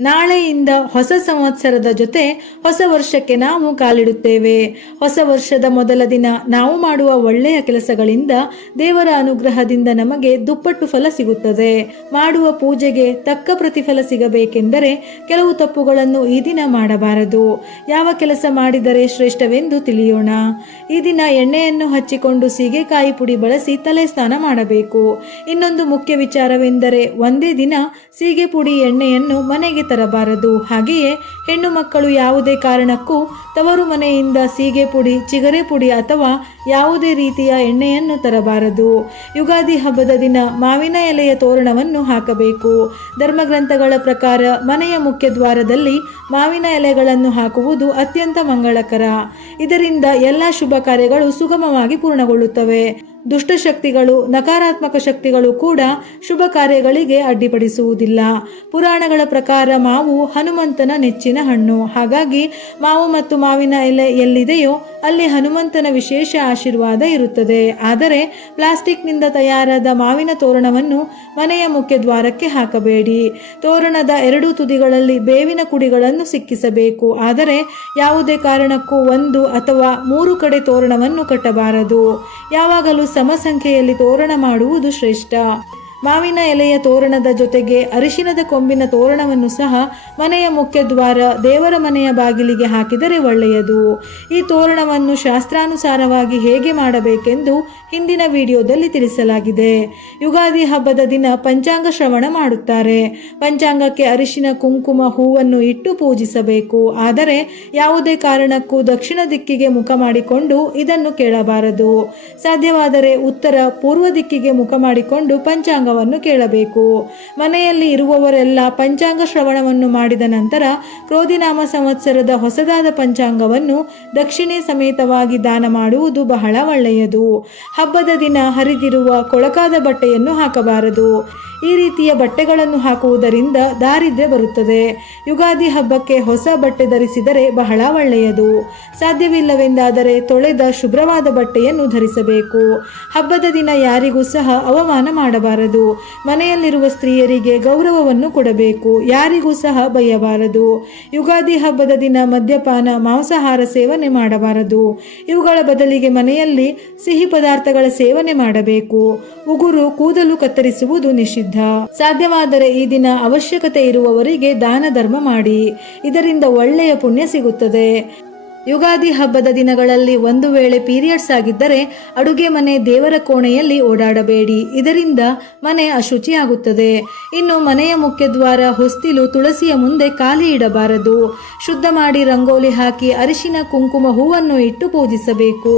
ನಾಳೆಯಿಂದ ಹೊಸ ಸಂವತ್ಸರದ ಜೊತೆ ಹೊಸ ವರ್ಷಕ್ಕೆ ನಾವು ಕಾಲಿಡುತ್ತೇವೆ. ಹೊಸ ವರ್ಷದ ಮೊದಲ ದಿನ ನಾವು ಮಾಡುವ ಒಳ್ಳೆಯ ಕೆಲಸಗಳಿಂದ ದೇವರ ಅನುಗ್ರಹದಿಂದ ನಮಗೆ ದುಪ್ಪಟ್ಟು ಫಲ ಸಿಗುತ್ತದೆ. ಮಾಡುವ ಪೂಜೆಗೆ ತಕ್ಕ ಪ್ರತಿಫಲ ಸಿಗಬೇಕೆಂದರೆ ಕೆಲವು ತಪ್ಪುಗಳನ್ನು ಈ ದಿನ ಮಾಡಬಾರದು. ಯಾವ ಕೆಲಸ ಮಾಡಿದರೆ ಶ್ರೇಷ್ಠವೆಂದು ತಿಳಿಯೋಣ. ಈ ದಿನ ಎಣ್ಣೆಯನ್ನು ಹಚ್ಚಿಕೊಂಡು ಸೀಗೆಕಾಯಿ ಪುಡಿ ಬಳಸಿ ತಲೆ ಸ್ನಾನ ಮಾಡಬೇಕು. ಇನ್ನೊಂದು ಮುಖ್ಯ ವಿಚಾರವೆಂದರೆ ಒಂದೇ ದಿನ ಸೀಗೆ ಪುಡಿ ಎಣ್ಣೆಯನ್ನು ಮನೆಗೆ ತರಬಾರದು. ಹಾಗೆಯೇ ಹೆಣ್ಣು ಮಕ್ಕಳು ಯಾವುದೇ ಕಾರಣಕ್ಕೂ ತವರು ಮನೆಯಿಂದ ಸೀಗೆ ಪುಡಿ, ಚಿಗರೆ ಪುಡಿ ಅಥವಾ ಯಾವುದೇ ರೀತಿಯ ಎಣ್ಣೆಯನ್ನು ತರಬಾರದು. ಯುಗಾದಿ ಹಬ್ಬದ ದಿನ ಮಾವಿನ ಎಲೆಯ ತೋರಣವನ್ನು ಹಾಕಬೇಕು. ಧರ್ಮಗ್ರಂಥಗಳ ಪ್ರಕಾರ ಮನೆಯ ಮುಖ್ಯ ದ್ವಾರದಲ್ಲಿ ಮಾವಿನ ಎಲೆಗಳನ್ನು ಹಾಕುವುದು ಅತ್ಯಂತ ಮಂಗಳಕರ. ಇದರಿಂದ ಎಲ್ಲ ಶುಭ ಕಾರ್ಯಗಳು ಸುಗಮವಾಗಿ ಪೂರ್ಣಗೊಳ್ಳುತ್ತವೆ. ದುಷ್ಟಶಕ್ತಿಗಳು ನಕಾರಾತ್ಮಕ ಶಕ್ತಿಗಳು ಕೂಡ ಶುಭ ಕಾರ್ಯಗಳಿಗೆ ಅಡ್ಡಿಪಡಿಸುವುದಿಲ್ಲ. ಪುರಾಣಗಳ ಪ್ರಕಾರ ಮಾವು ಹನುಮಂತನ ನೆಚ್ಚಿನ ಹಣ್ಣು. ಹಾಗಾಗಿ ಮಾವು ಮತ್ತು ಮಾವಿನ ಎಲೆ ಎಲ್ಲಿದೆಯೋ ಅಲ್ಲಿ ಹನುಮಂತನ ವಿಶೇಷ ಆಶೀರ್ವಾದ ಇರುತ್ತದೆ. ಆದರೆ ಪ್ಲಾಸ್ಟಿಕ್ನಿಂದ ತಯಾರಾದ ಮಾವಿನ ತೋರಣವನ್ನು ಮನೆಯ ಮುಖ್ಯ ದ್ವಾರಕ್ಕೆ ಹಾಕಬೇಡಿ. ತೋರಣದ ಎರಡೂ ತುದಿಗಳಲ್ಲಿ ಬೇವಿನ ಕುಡಿಗಳನ್ನು ಸಿಕ್ಕಿಸಬೇಕು. ಆದರೆ ಯಾವುದೇ ಕಾರಣಕ್ಕೂ ಒಂದು ಅಥವಾ ಮೂರು ಕಡೆ ತೋರಣವನ್ನು ಕಟ್ಟಬಾರದು. ಯಾವಾಗಲೂ ಸಮ ಸಂಖ್ಯೆಯಲ್ಲಿ ತೋರಣ ಮಾಡುವುದು ಶ್ರೇಷ್ಠ. ಮಾವಿನ ಎಲೆಯ ತೋರಣದ ಜೊತೆಗೆ ಅರಿಶಿನದ ಕೊಂಬಿನ ತೋರಣವನ್ನು ಸಹ ಮನೆಯ ಮುಖ್ಯ ದ್ವಾರ ದೇವರ ಮನೆಯ ಬಾಗಿಲಿಗೆ ಹಾಕಿದರೆ ಒಳ್ಳೆಯದು. ಈ ತೋರಣವನ್ನು ಶಾಸ್ತ್ರಾನುಸಾರವಾಗಿ ಹೇಗೆ ಮಾಡಬೇಕೆಂದು ಹಿಂದಿನ ವಿಡಿಯೋದಲ್ಲಿ ತಿಳಿಸಲಾಗಿದೆ. ಯುಗಾದಿ ಹಬ್ಬದ ದಿನ ಪಂಚಾಂಗ ಶ್ರವಣ ಮಾಡುತ್ತಾರೆ. ಪಂಚಾಂಗಕ್ಕೆ ಅರಿಶಿನ, ಕುಂಕುಮ, ಹೂವನ್ನು ಇಟ್ಟು ಪೂಜಿಸಬೇಕು. ಆದರೆ ಯಾವುದೇ ಕಾರಣಕ್ಕೂ ದಕ್ಷಿಣ ದಿಕ್ಕಿಗೆ ಮುಖ ಮಾಡಿಕೊಂಡು ಇದನ್ನು ಕೇಳಬಾರದು. ಸಾಧ್ಯವಾದರೆ ಉತ್ತರ ಪೂರ್ವ ದಿಕ್ಕಿಗೆ ಮುಖ ಮಾಡಿಕೊಂಡು ಪಂಚಾಂಗವನ್ನು ಕೇಳಬೇಕು. ಮನೆಯಲ್ಲಿ ಇರುವವರೆಲ್ಲ ಪಂಚಾಂಗ ಶ್ರವಣವನ್ನು ಮಾಡಿದ ನಂತರ ಕ್ರೋಧಿನಾಮ ಸಂವತ್ಸರದ ಹೊಸದಾದ ಪಂಚಾಂಗವನ್ನು ದಕ್ಷಿಣೆ ಸಮೇತವಾಗಿ ದಾನ ಮಾಡುವುದು ಬಹಳ ಒಳ್ಳೆಯದು. ಹಬ್ಬದ ದಿನ ಹರಿದಿರುವ ಕೊಳಕಾದ ಬಟ್ಟೆಯನ್ನು ಹಾಕಬಾರದು. ಈ ರೀತಿಯ ಬಟ್ಟೆಗಳನ್ನು ಹಾಕುವುದರಿಂದ ದಾರಿದ್ರ್ಯ ಬರುತ್ತದೆ. ಯುಗಾದಿ ಹಬ್ಬಕ್ಕೆ ಹೊಸ ಬಟ್ಟೆ ಧರಿಸಿದರೆ ಬಹಳ ಒಳ್ಳೆಯದು. ಸಾಧ್ಯವಿಲ್ಲವೆಂದಾದರೆ ತೊಳೆದ ಶುಭ್ರವಾದ ಬಟ್ಟೆಯನ್ನು ಧರಿಸಬೇಕು. ಹಬ್ಬದ ದಿನ ಯಾರಿಗೂ ಸಹ ಅವಮಾನ ಮಾಡಬಾರದು. ಮನೆಯಲ್ಲಿರುವ ಸ್ತ್ರೀಯರಿಗೆ ಗೌರವವನ್ನು ಕೊಡಬೇಕು. ಯಾರಿಗೂ ಸಹ ಬಯ್ಯಬಾರದು ಯುಗಾದಿ ಹಬ್ಬದ ದಿನ ಮದ್ಯಪಾನ, ಮಾಂಸಾಹಾರ ಸೇವನೆ ಮಾಡಬಾರದು. ಇವುಗಳ ಬದಲಿಗೆ ಮನೆಯಲ್ಲಿ ಸಿಹಿ ಪದಾರ್ಥಗಳ ಸೇವನೆ ಮಾಡಬೇಕು. ಉಗುರು, ಕೂದಲು ಕತ್ತರಿಸುವುದು ನಿಷಿದ್ಧ. ಸಾಧ್ಯವಾದರೆ ಈ ದಿನ ಅವಶ್ಯಕತೆ ಇರುವವರಿಗೆ ದಾನ ಧರ್ಮ ಮಾಡಿ. ಇದರಿಂದ ಒಳ್ಳೆಯ ಪುಣ್ಯ ಸಿಗುತ್ತದೆ. ಯುಗಾದಿ ಹಬ್ಬದ ದಿನಗಳಲ್ಲಿ ಒಂದು ವೇಳೆ ಪೀರಿಯಡ್ಸ್ ಆಗಿದ್ದರೆ ಅಡುಗೆ ಮನೆ ದೇವರ ಕೋಣೆಯಲ್ಲಿ ಓಡಾಡಬೇಡಿ. ಇದರಿಂದ ಮನೆ ಅಶುಚಿಯಾಗುತ್ತದೆ. ಇನ್ನು ಮನೆಯ ಮುಖ್ಯದ್ವಾರ ಹೊಸ್ತಿಲು ತುಳಸಿಯ ಮುಂದೆ ಖಾಲಿ ಇಡಬಾರದು. ಶುದ್ಧ ಮಾಡಿ ರಂಗೋಲಿ ಹಾಕಿ ಅರಿಶಿನ, ಕುಂಕುಮ ಹೂವನ್ನು ಇಟ್ಟು ಪೂಜಿಸಬೇಕು.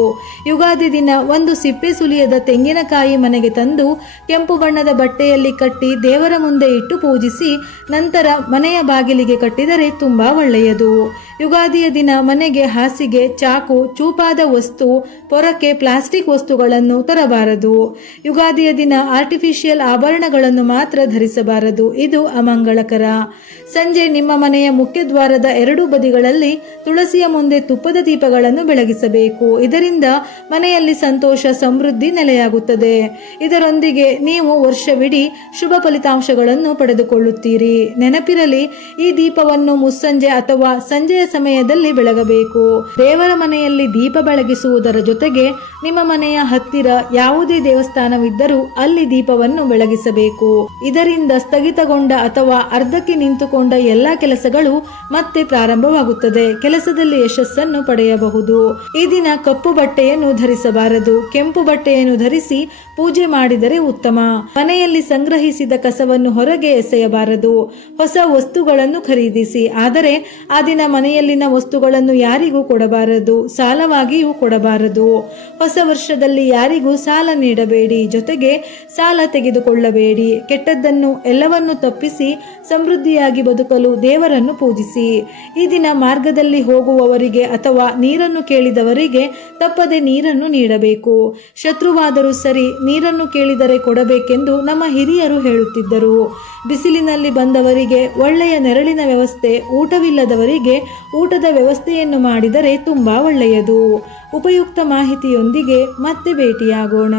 ಯುಗಾದಿ ದಿನ ಒಂದು ಸಿಪ್ಪೆ ಸುಲಿಯದ ತೆಂಗಿನಕಾಯಿ ಮನೆಗೆ ತಂದು ಕೆಂಪು ಬಣ್ಣದ ಬಟ್ಟೆಯಲ್ಲಿ ಕಟ್ಟಿ ದೇವರ ಮುಂದೆ ಇಟ್ಟು ಪೂಜಿಸಿ ನಂತರ ಮನೆಯ ಬಾಗಿಲಿಗೆ ಕಟ್ಟಿದರೆ ತುಂಬಾ ಒಳ್ಳೆಯದು. ಯುಗಾದಿಯ ದಿನ ಮನೆಗೆ ಹಾಸಿಗೆ, ಚಾಕು, ಚೂಪಾದ ವಸ್ತು, ಪೊರಕೆ ಪ್ಲಾಸ್ಟಿಕ್ ವಸ್ತುಗಳನ್ನು ತರಬಾರದು. ಯುಗಾದಿಯ ದಿನ ಆರ್ಟಿಫಿಷಿಯಲ್ ಆಭರಣಗಳನ್ನು ಮಾತ್ರ ಧರಿಸಬಾರದು. ಇದು ಅಮಂಗಳಕರ. ಸಂಜೆ ನಿಮ್ಮ ಮನೆಯ ಮುಖ್ಯ ದ್ವಾರದ ಎರಡೂ ಬದಿಗಳಲ್ಲಿ ತುಳಸಿಯ ಮುಂದೆ ತುಪ್ಪದ ದೀಪಗಳನ್ನು ಬೆಳಗಿಸಬೇಕು. ಇದರಿಂದ ಮನೆಯಲ್ಲಿ ಸಂತೋಷ, ಸಮೃದ್ಧಿ ನೆಲೆಯಾಗುತ್ತದೆ. ಇದರೊಂದಿಗೆ ನೀವು ವರ್ಷವಿಡೀ ಶುಭ ಫಲಿತಾಂಶಗಳನ್ನು ಪಡೆದುಕೊಳ್ಳುತ್ತೀರಿ. ನೆನಪಿರಲಿ, ಈ ದೀಪವನ್ನು ಮುಸ್ಸಂಜೆ ಅಥವಾ ಸಂಜೆಯ ಸಮಯದಲ್ಲಿ ಬೆಳಗಬೇಕು. ದೇವರ ಮನೆಯಲ್ಲಿ ದೀಪ ಬೆಳಗಿಸುವುದರ ಜೊತೆಗೆ ನಿಮ್ಮ ಮನೆಯ ಹತ್ತಿರ ಯಾವುದೇ ದೇವಸ್ಥಾನವಿದ್ದರೂ ಅಲ್ಲಿ ದೀಪವನ್ನು ಬೆಳಗಿಸಬೇಕು. ಇದರಿಂದ ಸ್ಥಗಿತಗೊಂಡ ಅಥವಾ ಅರ್ಧಕ್ಕೆ ನಿಂತುಕೊಂಡ ಎಲ್ಲಾ ಕೆಲಸಗಳು ಮತ್ತೆ ಪ್ರಾರಂಭವಾಗುತ್ತದೆ. ಕೆಲಸದಲ್ಲಿ ಯಶಸ್ಸನ್ನು ಪಡೆಯಬಹುದು. ಈ ದಿನ ಕಪ್ಪು ಬಟ್ಟೆಯನ್ನು ಧರಿಸಬಾರದು. ಕೆಂಪು ಬಟ್ಟೆಯನ್ನು ಧರಿಸಿ ಪೂಜೆ ಮಾಡಿದರೆ ಉತ್ತಮ. ಮನೆಯಲ್ಲಿ ಸಂಗ್ರಹಿಸಿದ ಕಸವನ್ನು ಹೊರಗೆ ಎಸೆಯಬಾರದು. ಹೊಸ ವಸ್ತುಗಳನ್ನು ಖರೀದಿಸಿ. ಆದರೆ ಆ ದಿನ ಮನೆಯಲ್ಲಿನ ವಸ್ತುಗಳನ್ನು ಯಾರಿಗೂ ಕೊಡಬಾರದು, ಸಾಲವಾಗಿಯೂ ಕೊಡಬಾರದು. ಹೊಸ ವರ್ಷದಲ್ಲಿ ಯಾರಿಗೂ ಸಾಲ ನೀಡಬೇಡಿ, ಜೊತೆಗೆ ಸಾಲ ತೆಗೆದುಕೊಳ್ಳಬೇಡಿ. ಕೆಟ್ಟದ್ದನ್ನು ಎಲ್ಲವನ್ನು ತಪ್ಪಿಸಿ ಸಮೃದ್ಧಿಯಾಗಿ ಬದುಕಲು ದೇವರನ್ನು ಪೂಜಿಸಿ. ಈ ದಿನ ಮಾರ್ಗದಲ್ಲಿ ಹೋಗುವವರಿಗೆ ಅಥವಾ ನೀರನ್ನು ಕೇಳಿದವರಿಗೆ ತಪ್ಪದೆ ನೀರನ್ನು ನೀಡಬೇಕು. ಶತ್ರುವಾದರೂ ಸರಿ ನೀರನ್ನು ಕೇಳಿದರೆ ಕೊಡಬೇಕೆಂದು ನಮ್ಮ ಹಿರಿಯರು ಹೇಳುತ್ತಿದ್ದರು. ಬಿಸಿಲಿನಲ್ಲಿ ಬಂದವರಿಗೆ ಒಳ್ಳೆಯ ನೆರಳಿನ ವ್ಯವಸ್ಥೆ, ಊಟವಿಲ್ಲದವರಿಗೆ ಊಟದ ವ್ಯವಸ್ಥೆಯನ್ನು ಮಾಡಿದರೆ ತುಂಬಾ ಒಳ್ಳೆಯದು. ಉಪಯುಕ್ತ ಮಾಹಿತಿಯೊಂದಿಗೆ ಮತ್ತೆ ಭೇಟಿಯಾಗೋಣ.